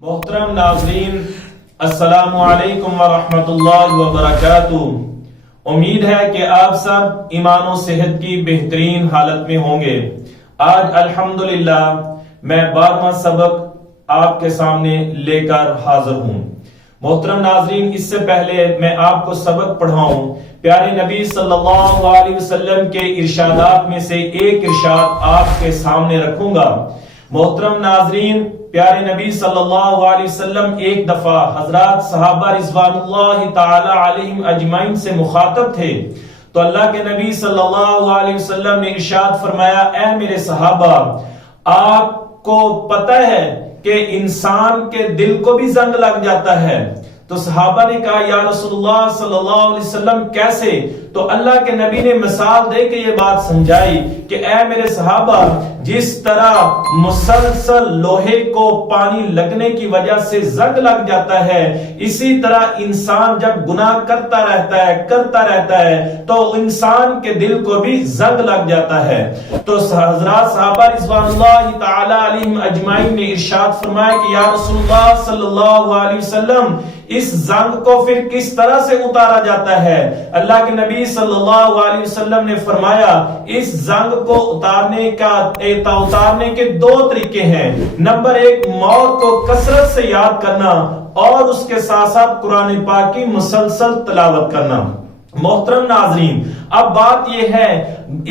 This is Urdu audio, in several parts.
محترم ناظرین، السلام علیکم ورحمۃ وبرکاتہ۔ امید ہے کہ آپ سب ایمان و صحت کی بہترین حالت میں ہوں گے۔ آج الحمدللہ میں 12واں سبق آپ کے سامنے لے کر حاضر ہوں۔ محترم ناظرین، اس سے پہلے میں آپ کو سبق پڑھاؤں، پیارے نبی صلی اللہ علیہ وسلم کے ارشادات میں سے ایک ارشاد آپ کے سامنے رکھوں گا۔ محترم ناظرین، پیارے نبی صلی اللہ علیہ وسلم ایک دفعہ حضرات صحابہ رضوان اللہ تعالی علیہم اجمعین سے مخاطب تھے، تو اللہ کے نبی صلی اللہ علیہ وسلم نے ارشاد فرمایا، اے میرے صحابہ، آپ کو پتہ ہے کہ انسان کے دل کو بھی زنگ لگ جاتا ہے؟ تو صحابہ نے کہا، یا رسول اللہ صلی اللہ علیہ وسلم کیسے؟ تو اللہ کے نبی نے مثال دے کے یہ بات سمجھائی کہ اے میرے صحابہ، جس طرح مسلسل لوہے کو پانی لگنے کی وجہ سے زنگ لگ جاتا ہے، اسی طرح انسان جب گناہ کرتا رہتا ہے تو انسان کے دل کو بھی زنگ لگ جاتا ہے۔ تو حضرات صحابہ رضوان اللہ تعالی علیہم اجمعین نے ارشاد فرمایا کہ یا رسول اللہ صلی اللہ علیہ وسلم، اس زنگ کو پھر کس طرح سے اتارا جاتا ہے؟ اللہ کے نبی صلی اللہ علیہ وسلم نے فرمایا، اس زنگ کو اتارنے کے دو طریقے ہیں۔ نمبر ایک، موت کو کثرت سے یاد کرنا، اور اس کے ساتھ ساتھ قرآن پاک کی مسلسل تلاوت کرنا۔ محترم ناظرین، اب بات یہ ہے،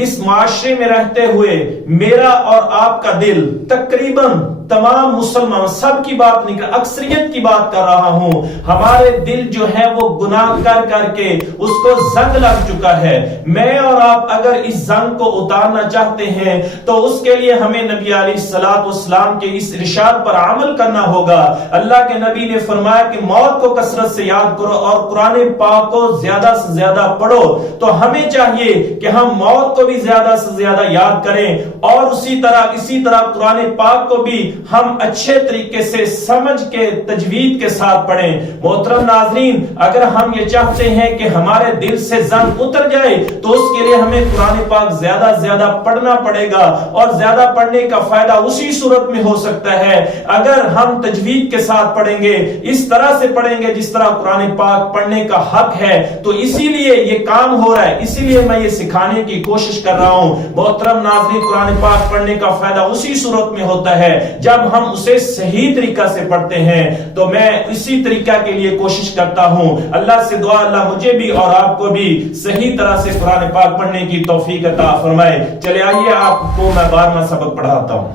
اس معاشرے میں رہتے ہوئے میرا اور آپ کا دل تقریباً تمام مسلمان، سب کی بات نہیں کر، اکثریت کی بات کر رہا ہوں، ہمارے دل جو ہے وہ گناہ کر کے اس کو زنگ لگ چکا ہے۔ میں اور آپ اگر اس زنگ کو اتارنا چاہتے ہیں تو اس کے لیے ہمیں نبی علیہ الصلوۃ والسلام کے اس ارشاد پر عمل کرنا ہوگا۔ اللہ کے نبی نے فرمایا کہ موت کو کثرت سے یاد کرو اور قرآن پاک کو زیادہ سے زیادہ پڑھو۔ تو ہمیں چاہیے کہ ہم موت کو بھی زیادہ سے زیادہ یاد کریں، اور اسی طرح قرآن پاک کو بھی ہم اچھے طریقے سے سمجھ کے تجوید کے ساتھ پڑھیں۔ محترم ناظرین، اگر ہم یہ چاہتے ہیں کہ ہمارے دل سے زنگ اتر جائے تو اس کے لیے ہمیں قرآن پاک زیادہ سے زیادہ پڑھنا پڑے گا، اور زیادہ پڑھنے کا فائدہ اسی صورت میں ہو سکتا ہے اگر ہم تجوید کے ساتھ پڑھیں گے، اس طرح سے پڑھیں گے جس طرح قرآن پاک پڑھنے کا حق ہے۔ تو اسی لیے یہ کام ہو رہا ہے، اسی لیے میں یہ سکھانے کی کوشش کر رہا ہوں۔ محترم ناظرین، قرآن پاک پڑھنے کا فائدہ اسی صورت میں ہوتا ہے جب ہم اسے صحیح طریقہ سے پڑھتے ہیں۔ تو میں اسی طریقہ کے لیے کوشش کرتا ہوں۔ اللہ سے دعا، اللہ مجھے بھی اور آپ کو بھی صحیح طرح سے قرآن پاک پڑھنے کی توفیق عطا فرمائے۔ چلے آئیے آپ کو میں 12واں سبق پڑھاتا ہوں۔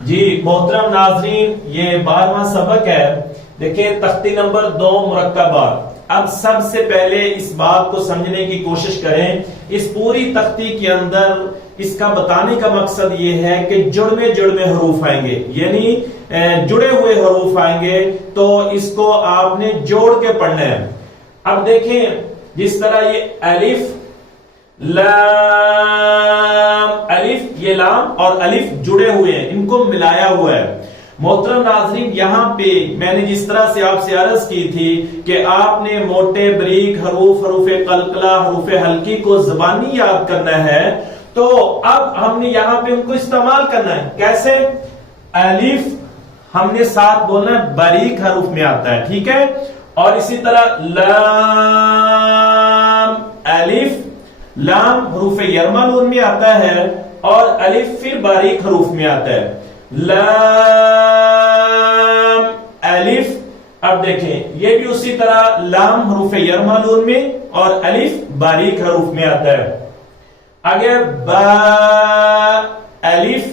جی محترم ناظرین، یہ 12واں سبق ہے۔ دیکھیں تختی نمبر 2، مرکبات۔ اب سب سے پہلے اس بات کو سمجھنے کی کوشش کریں، اس پوری تختی کے اندر اس کا بتانے کا مقصد یہ ہے کہ جڑوے حروف آئیں گے، یعنی جڑے ہوئے حروف آئیں گے، تو اس کو آپ نے جوڑ کے پڑھنا ہے۔ اب دیکھیں جس طرح یہ الف، لام، الف، یہ لام اور الف جڑے ہوئے ہیں، ان کو ملایا ہوا ہے۔ محترم ناظرین، یہاں پہ میں نے جس طرح سے آپ سے عرض کی تھی کہ آپ نے موٹے بریک حروف، حروف قلقلہ، حروف حلقی کو زبانی یاد کرنا ہے، تو اب ہم نے یہاں پہ ان کو استعمال کرنا ہے۔ کیسے؟ الف ہم نے ساتھ بولنا ہے، باریک حروف میں آتا ہے، ٹھیک ہے؟ اور اسی طرح لام، الف، لام حروف یرملون میں آتا ہے، اور الف پھر باریک حروف میں آتا ہے، لام، الف۔ اب دیکھیں یہ بھی اسی طرح لام حروف یرملون میں اور الف باریک حروف میں آتا ہے۔ آگے با، الف۔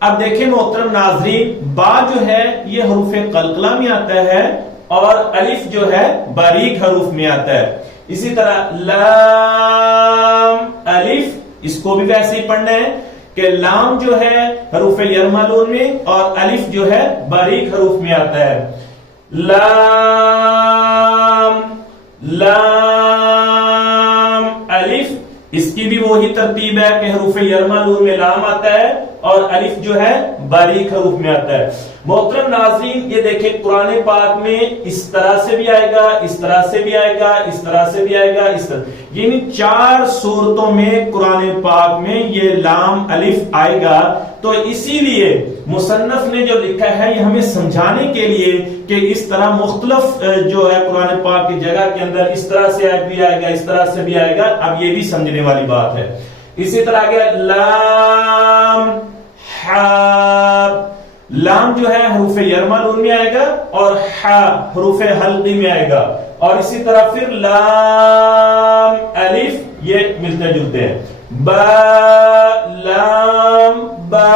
اب دیکھیں محترم ناظرین، با جو ہے یہ حروف قلقلہ میں آتا ہے، اور الف جو ہے باریک حروف میں آتا ہے۔ اسی طرح لام، الف، اس کو بھی ویسے ہی پڑھنا ہے کہ لام جو ہے حروف یرملون میں اور الف جو ہے باریک حروف میں آتا ہے۔ لام، لام، الف، اس کی بھی وہی ترتیب ہے کہ حروف یرملون میں لام آتا ہے اور الف جو ہے باریک حروف میں آتا ہے۔ محترم ناظرین، یہ دیکھیں قرآن پاک میں اس طرح سے بھی آئے گا، اس طرح سے بھی آئے گا، اس طرح سے بھی آئے گا، اس طرح یعنی 4 صورتوں میں قرآن پاک میں یہ لام الف آئے گا. تو اسی لیے مصنف نے جو لکھا ہے یہ ہمیں سمجھانے کے لیے کہ اس طرح مختلف جو ہے قرآن پاک کی جگہ کے اندر اس طرح سے بھی آئے گا, اس طرح سے بھی آئے گا. اب یہ بھی سمجھنے والی بات ہے. اسی طرح آگے لام حا, لام جو ہے حروف یرمل ان میں آئے گا اور حا حروف حلقی میں آئے گا. اور اسی طرح پھر لام الف یہ ملتے جلتے ہیں. با لام با,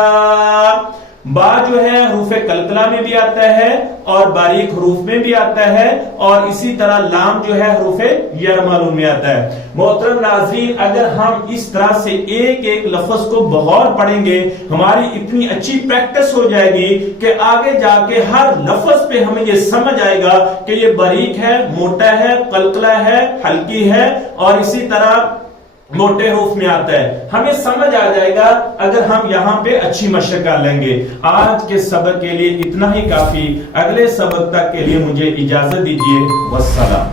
با جو ہے حروف قلقلہ میں بھی آتا ہے اور باریک حروف میں بھی آتا ہے, اور اسی طرح لام جو ہے حروف یرمل میں آتا ہے. محترم ناظرین, اگر ہم اس طرح سے ایک ایک لفظ کو بغور پڑھیں گے ہماری اتنی اچھی پریکٹس ہو جائے گی کہ آگے جا کے ہر لفظ پہ ہمیں یہ سمجھ آئے گا کہ یہ باریک ہے, موٹا ہے, قلقلہ ہے, ہلکی ہے, اور اسی طرح موٹے حروف میں آتا ہے. ہمیں سمجھ آ جائے گا اگر ہم یہاں پہ اچھی مشق کر لیں گے. آج کے سبق کے لیے اتنا ہی کافی. اگلے سبق تک کے لیے مجھے اجازت دیجیے. والسلام.